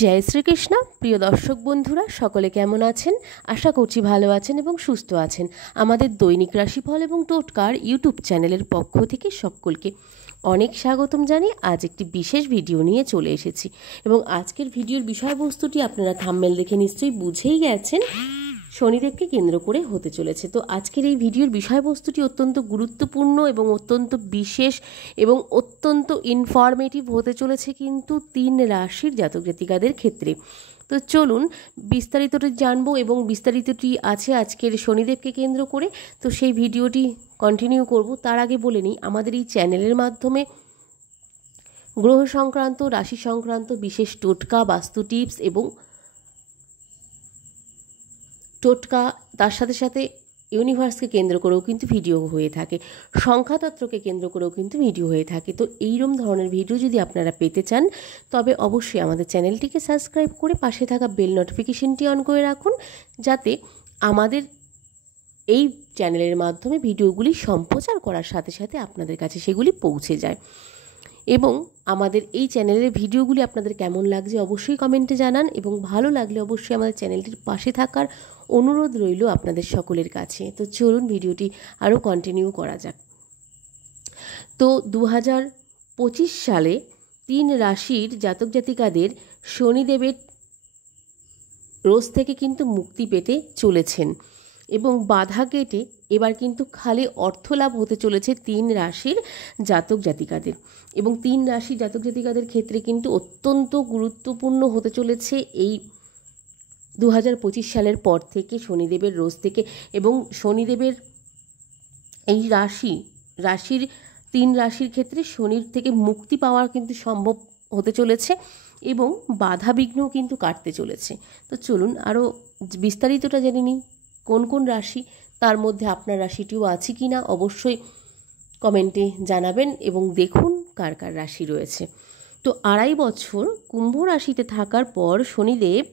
जय श्रीकृष्ण प्रिय दर्शक बंधुरा सकले केमन आछेन आशा करछि भालो आछेन एबं सुस्थ आछेन। आमादेर दैनिक राशिफल एबं टोटकार यूट्यूब चैनेलेर पक्ष थेके सकलके अनेक स्वागतम जानिये आज एकटी विशेष भिडियो निये चले एसेछि एबं आजकेर भिडियोर विषयबस्तुटी आपनारा थाम्बनेल देखे निश्चयई बुझेई गेछेन शनिदेवके केंद्र करे होते चलेছে। तो आजकेर এই ভিডিওর বিষয়বস্তুটি অত্যন্ত গুরুত্বপূর্ণ এবং অত্যন্ত বিশেষ এবং অত্যন্ত ইনফরমেটিভ হতে চলেছে কিন্তু তিন রাশির জাতক জাতিকাদের ক্ষেত্রে। তো চলুন বিস্তারিতটি জানবো এবং বিস্তারিতটি আছে আজকের শনিদেবকে কেন্দ্র করে। তো সেই ভিডিওটি কন্টিনিউ করব। তার আগে বলে নিই আমাদের এই চ্যানেলের মাধ্যমে গ্রহ সংক্রান্ত রাশি সংক্রান্ত বিশেষ টোটকা বাস্তু টিপস এবং টোটকা তার সাথে সাথে ইউনিভার্সকে কেন্দ্র করেও কিন্তু ভিডিও হয়ে থাকে, সংখ্যাতত্ত্বকে কেন্দ্র করেও কিন্তু ভিডিও হয়ে থাকে। তো এইরকম ধরনের ভিডিও যদি আপনারা পেতে চান তবে অবশ্যই আমাদের চ্যানেলটিকে সাবস্ক্রাইব করে পাশে থাকা বেল নোটিফিকেশনটি অন করে রাখুন যাতে আমাদের এই চ্যানেলের মাধ্যমে ভিডিওগুলি সম্প্রচার করার সাথে সাথে আপনাদের কাছে সেগুলি পৌঁছে যায়। এবং আমাদের এই চ্যানেলের ভিডিওগুলি আপনাদের কেমন লাগছে অবশ্যই কমেন্টে জানান এবং ভালো লাগলে অবশ্যই আমাদের চ্যানেলটির পাশে থাকার অনুরোধ রইল আপনাদের সকলের কাছে। তো চলুন ভিডিওটি আরও কন্টিনিউ করা যাক। তো 2025 সালে তিন রাশির জাতক জাতিকাদের শনিদেবের রোজ থেকে কিন্তু মুক্তি পেতে চলেছেন এবং বাধা কেটে এবার কিন্তু খালি অর্থ লাভ হতে চলেছে তিন রাশির জাতক জাতিকাদের। এবং তিন রাশির জাতক জাতিকাদের ক্ষেত্রে কিন্তু অত্যন্ত গুরুত্বপূর্ণ হতে চলেছে এই 2025 সালের পর থেকে শনিদেবের রোজ থেকে। এবং শনিদেবের এই রাশির তিন রাশির ক্ষেত্রে শনির থেকে মুক্তি পাওয়ার কিন্তু সম্ভব হতে চলেছে এবং বাধা বিঘ্নও কিন্তু কাটতে চলেছে। তো চলুন আরও বিস্তারিতটা জেনে নিই কোন কোন রাশি, তার মধ্যে আপনার রাশিটিও আছে কি না অবশ্যই কমেন্টে জানাবেন এবং দেখুন কার কার রাশি রয়েছে। তো 2.5 বছর কুম্ভ রাশিতে থাকার পর শনিদেব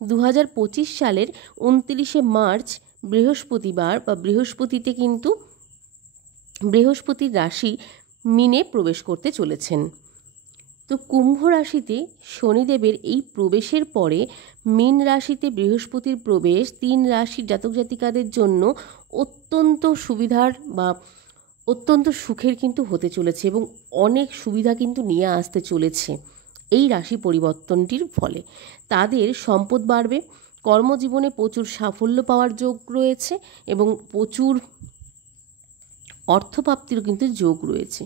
2025 সালের 29শে মার্চ বৃহস্পতিবার বা বৃহস্পতিতে কিন্তু বৃহস্পতির রাশি মিনে প্রবেশ করতে চলেছেন। তো কুম্ভ রাশিতে শনিদেবের এই প্রবেশের পরে মীন রাশিতে বৃহস্পতির প্রবেশ তিন রাশির জাতক জাতিকাদের জন্য অত্যন্ত সুবিধার বা অত্যন্ত সুখের কিন্তু হতে চলেছে এবং অনেক সুবিধা কিন্তু নিয়ে আসতে চলেছে এই রাশি পরিবর্তনটির ফলে। তাদের সম্পদ বাড়বে, কর্মজীবনে প্রচুর সাফল্য পাওয়ার যোগ রয়েছে এবং প্রচুর অর্থপ্রাপ্তিরও কিন্তু যোগ রয়েছে।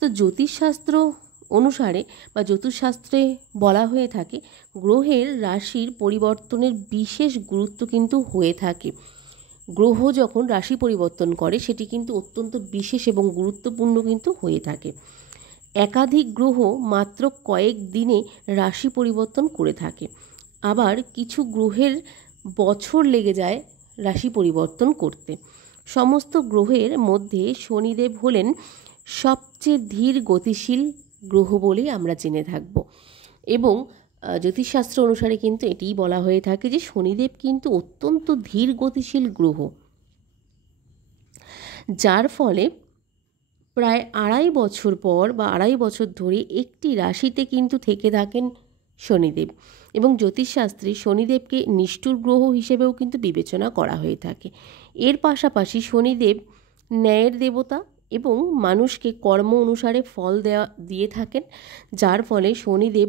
তো জ্যোতিষশাস্ত্র অনুসারে বা জ্যোতিষশাস্ত্রে বলা হয়ে থাকে গ্রহের রাশির পরিবর্তনের বিশেষ গুরুত্ব কিন্তু হয়ে থাকে। গ্রহ যখন রাশি পরিবর্তন করে সেটি কিন্তু অত্যন্ত বিশেষ এবং গুরুত্বপূর্ণ কিন্তু হয়ে থাকে। একাধিক গ্রহ মাত্র কয়েক দিনে রাশি পরিবর্তন করে থাকে, আবার কিছু গ্রহের বছর লেগে যায় রাশি পরিবর্তন করতে। সমস্ত গ্রহের মধ্যে শনিদেব হলেন সবচেয়ে ধীর গতিশীল গ্রহ বলেই আমরা জেনে থাকব এবং জ্যোতিষশাস্ত্র অনুসারে কিন্তু এটিই বলা হয়ে থাকে যে শনিদেব কিন্তু অত্যন্ত ধীর গতিশীল গ্রহ, যার ফলে প্রায় 2.5 বছর পর বা 2.5 বছর ধরে একটি রাশিতে কিন্তু থেকে থাকেন শনিদেব। এবং জ্যোতিষশাস্ত্রে শনিদেবকে নিষ্ঠুর গ্রহ হিসেবেও কিন্তু বিবেচনা করা হয়ে থাকে। এর পাশাপাশি শনিদেব ন্যায়ের দেবতা এবং মানুষকে কর্ম অনুসারে ফল দিয়ে থাকেন, যার ফলে শনিদেব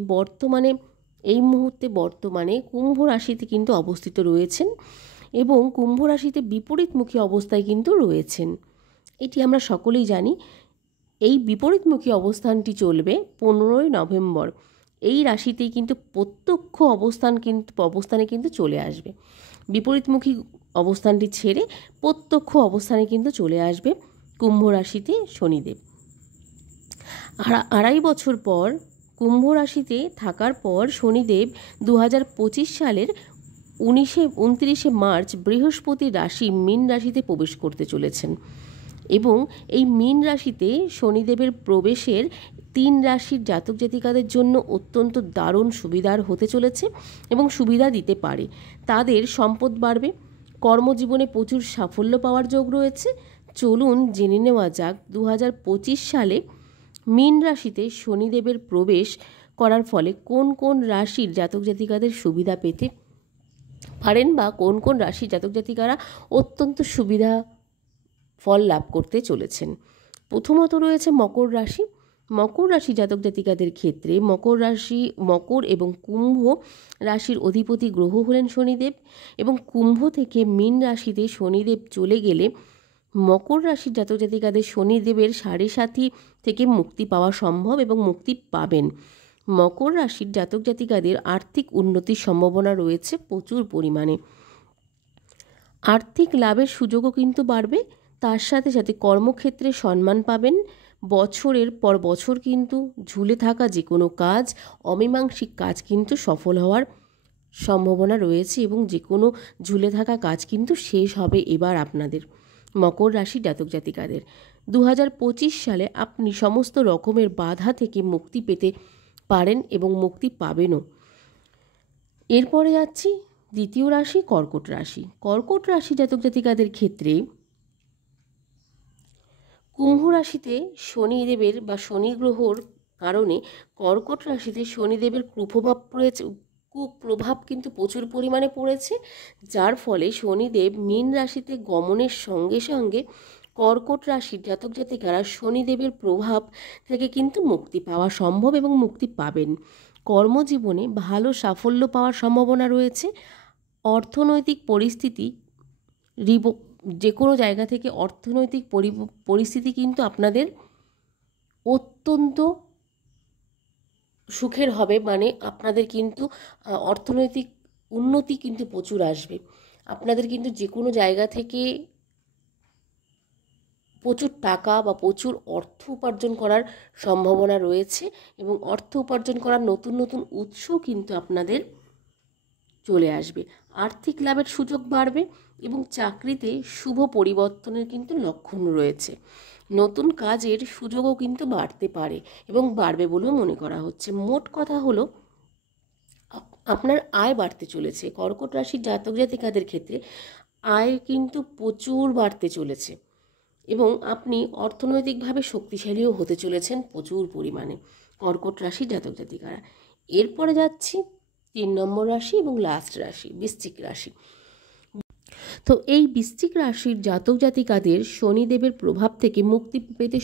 এই মুহূর্তে বর্তমানে কুম্ভ রাশিতে কিন্তু অবস্থিত রয়েছেন এবং কুম্ভ রাশিতে বিপরীতমুখী অবস্থায় কিন্তু রয়েছেন। এটি আমরা সকলেই জানি। এই বিপরীতমুখী অবস্থানটি চলবে 15ই নভেম্বর। এই রাশিতেই কিন্তু প্রত্যক্ষ অবস্থানে কিন্তু চলে আসবে। বিপরীতমুখী অবস্থানটি ছেড়ে প্রত্যক্ষ অবস্থানে কিন্তু চলে আসবে কুম্ভ রাশিতে শনিদেব। 2.5 বছর পর কুম্ভ রাশিতে থাকার পর শনিদেব 2025 সালের 29শে মার্চ বৃহস্পতির রাশি মীন রাশিতে প্রবেশ করতে চলেছেন এবং এই মীন রাশিতে শনিদেবের প্রবেশের তিন রাশির জাতক জাতিকাদের জন্য অত্যন্ত দারুণ সুবিধার হতে চলেছে এবং সুবিধা দিতে পারে। তাদের সম্পদ বাড়বে, কর্মজীবনে প্রচুর সাফল্য পাওয়ার যোগ রয়েছে। চলুন জেনে নেওয়া যাক 2025 সালে মীন রাশিতে শনিদেবের প্রবেশ করার ফলে কোন কোন রাশির জাতক জাতিকাদের সুবিধা পেতে পারেন বা কোন কোন রাশির জাতক জাতিকারা অত্যন্ত সুবিধা ফল লাভ করতে চলেছেন। প্রথমত রয়েছে মকর রাশি। মকর রাশি জাতক জাতিকাদের ক্ষেত্রে মকর এবং কুম্ভ রাশির অধিপতি গ্রহ হলেন শনিদেব, এবং কুম্ভ থেকে মীন রাশিতে শনিদেব চলে গেলে মকর রাশির জাতক জাতিকাদের শনিদেবের সাড়ে সাথী থেকে মুক্তি পাওয়া সম্ভব এবং মুক্তি পাবেন। মকর রাশির জাতক জাতিকাদের আর্থিক উন্নতির সম্ভাবনা রয়েছে প্রচুর পরিমাণে। আর্থিক লাভের সুযোগও কিন্তু বাড়বে, তার সাথে সাথে কর্মক্ষেত্রে সম্মান পাবেন। বছরের পর বছর কিন্তু ঝুলে থাকা যে কোনো কাজ, অমীমাংসিক কাজ কিন্তু সফল হওয়ার সম্ভাবনা রয়েছে এবং যে কোনো ঝুলে থাকা কাজ কিন্তু শেষ হবে এবার আপনাদের মকর রাশি জাতক জাতিকাদের। 2025 সালে আপনি সমস্ত রকমের বাধা থেকে মুক্তি পেতে পারেন এবং মুক্তি পাবেনও। এরপরে যাচ্ছি দ্বিতীয় রাশি কর্কট রাশি। কর্কট রাশি জাতক জাতিকাদের ক্ষেত্রে কুম্ভ রাশিতে শনিদেবের বা শনি গ্রহর কারণে কর্কট রাশিতে শনিদেবের কুপ্রভাব কিন্তু প্রচুর পরিমাণে পড়েছে, যার ফলে শনিদেব মীন রাশিতে গমনের সঙ্গে সঙ্গে কর্কট রাশির জাতক জাতিকারা শনিদেবের প্রভাব থেকে কিন্তু মুক্তি পাওয়া সম্ভব এবং মুক্তি পাবেন। কর্মজীবনে ভালো সাফল্য পাওয়ার সম্ভাবনা রয়েছে। অর্থনৈতিক পরিস্থিতি যে কোনো জায়গা থেকে অর্থনৈতিক পরিস্থিতি কিন্তু আপনাদের অত্যন্ত সুখের হবে, মানে আপনাদের কিন্তু অর্থনৈতিক উন্নতি কিন্তু প্রচুর আসবে। আপনাদের কিন্তু যে কোনো জায়গা থেকে প্রচুর টাকা বা প্রচুর অর্থ উপার্জন করার সম্ভাবনা রয়েছে এবং অর্থ উপার্জন করার নতুন নতুন উৎসও কিন্তু আপনাদের চলে আসবে। আর্থিক লাভের সুযোগ বাড়বে এবং চাকরিতে শুভ পরিবর্তনের কিন্তু লক্ষণ রয়েছে। নতুন কাজের সুযোগও কিন্তু বাড়তে পারে এবং বাড়বে বলেও মনে করা হচ্ছে। মোট কথা হলো আপনার আয় বাড়তে চলেছে। কর্কট রাশির জাতক জাতিকাদের ক্ষেত্রে আয় কিন্তু প্রচুর বাড়তে চলেছে এবং আপনি অর্থনৈতিকভাবে শক্তিশালীও হতে চলেছেন প্রচুর পরিমাণে কর্কট রাশির জাতক জাতিকারা। এরপরে যাচ্ছি 3 নম্বর রাশি এবং লাস্ট রাশি বৃশ্চিক রাশি। তো এই বৃশ্চিক রাশির জাতক জাতিকাদের শনিদেবের প্রভাব থেকে মুক্তি পেতে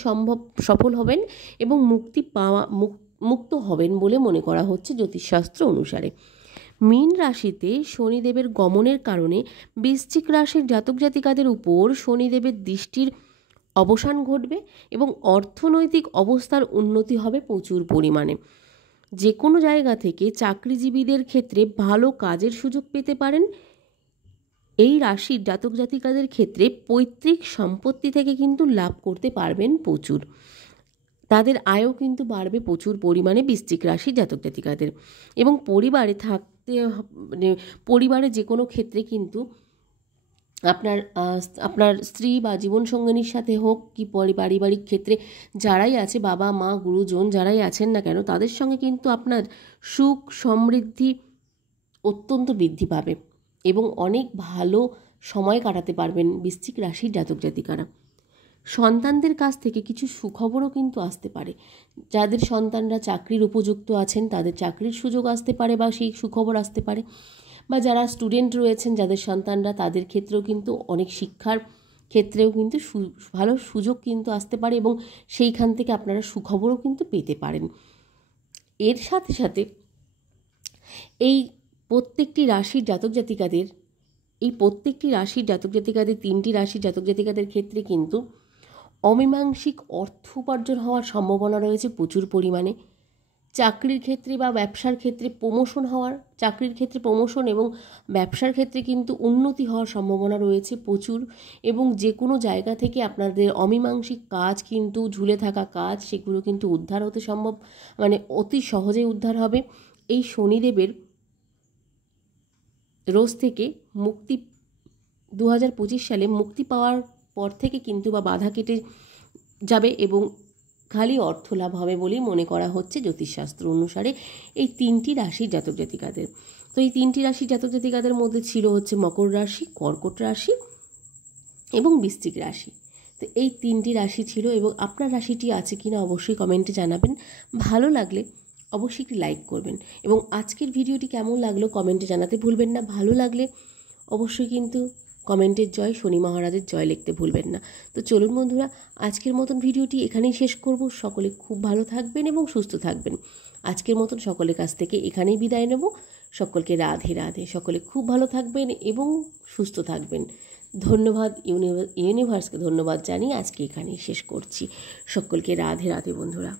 সফল হবেন এবং মুক্ত হবেন বলে মনে করা হচ্ছে জ্যোতিষশাস্ত্র অনুসারে। মীন রাশিতে শনিদেবের গমনের কারণে বৃশ্চিক রাশির জাতক জাতিকাদের উপর শনিদেবের দৃষ্টির অবসান ঘটবে এবং অর্থনৈতিক অবস্থার উন্নতি হবে প্রচুর পরিমাণে। যে কোনো জায়গা থেকে চাকরিজীবীদের ক্ষেত্রে ভালো কাজের সুযোগ পেতে পারেন। এই রাশির জাতক জাতিকাদের ক্ষেত্রে পৈতৃক সম্পত্তি থেকে কিন্তু লাভ করতে পারবেন প্রচুর। তাদের আয়ও কিন্তু বাড়বে প্রচুর পরিমাণে বৃশ্চিক রাশির জাতক জাতিকাদের। এবং পরিবারে যে কোনো ক্ষেত্রে কিন্তু আপনার স্ত্রী বা জীবনসঙ্গিনীর সাথে হোক কি পারিবারিক ক্ষেত্রে যারাই আছে, বাবা মা গুরুজন যারাই আছেন না কেন, তাদের সঙ্গে কিন্তু আপনার সুখ সমৃদ্ধি অত্যন্ত বৃদ্ধি পাবে এবং অনেক ভালো সময় কাটাতে পারবেন বৃশ্চিক রাশির জাতক জাতিকারা। সন্তানদের কাছ থেকে কিছু সুখবরও কিন্তু আসতে পারে। যাদের সন্তানরা চাকরির উপযুক্ত আছেন তাদের চাকরির সুযোগ আসতে পারে বা সেই সুখবর আসতে পারে, বা যারা স্টুডেন্ট রয়েছেন যাদের সন্তানরা, তাদের ক্ষেত্রেও কিন্তু অনেক শিক্ষার ক্ষেত্রেও কিন্তু ভালো সুযোগ কিন্তু আসতে পারে এবং সেইখান থেকে আপনারা সুখবরও কিন্তু পেতে পারেন। এর সাথে সাথে এই প্রত্যেকটি রাশির জাতক জাতিকাদের 3টি রাশির জাতক জাতিকাদের ক্ষেত্রে কিন্তু অমীমাংসিক অর্থ উপার্জন হওয়ার সম্ভাবনা রয়েছে প্রচুর পরিমাণে। চাকরির ক্ষেত্রে বা ব্যবসার ক্ষেত্রে চাকরির ক্ষেত্রে প্রমোশন এবং ব্যবসার ক্ষেত্রে কিন্তু উন্নতি হওয়ার সম্ভাবনা রয়েছে প্রচুর। এবং যে কোনো জায়গা থেকে আপনাদের অমীমাংসিক কাজ কিন্তু ঝুলে থাকা কাজ সেগুলো কিন্তু উদ্ধার হতে অতি সহজেই উদ্ধার হবে। এই শনিদেবের রোজ থেকে মুক্তি 2025 সালে মুক্তি পাওয়ার পর থেকে কিন্তু বা বাধা কেটে যাবে এবং খালি অর্থ লাভ হবে বলেই মনে করা হচ্ছে জ্যোতিষশাস্ত্র অনুসারে এই 3টি রাশির জাতক জাতিকাদের। তো এই 3টি রাশির জাতক জাতিকাদের মধ্যে ছিল হচ্ছে মকর রাশি, কর্কট রাশি এবং বৃশ্চিক রাশি। তো এই 3টি রাশি ছিল এবং আপনার রাশিটি আছে কিনা অবশ্যই কমেন্টে জানাবেন। ভালো লাগলে অবশ্যই একটি লাইক করবেন এবং আজকের ভিডিওটি কেমন লাগলো কমেন্টে জানাতে ভুলবেন না। ভালো লাগলে অবশ্যই কিন্তু কমেন্টের জয়, শনি মহারাজের জয় লিখতে ভুলবেন না। তো চলুন বন্ধুরা, আজকের মতন ভিডিওটি এখানেই শেষ করব। সকলে খুব ভালো থাকবেন এবং সুস্থ থাকবেন। আজকের মতন সকলের কাছ থেকে এখানেই বিদায় নেব। সকলকে রাধে রাধে। সকলে খুব ভালো থাকবেন এবং সুস্থ থাকবেন। ধন্যবাদ, ইউনিভার্সকে ধন্যবাদ জানিয়ে আজকে এখানেই শেষ করছি। সকলকে রাধে রাধে বন্ধুরা।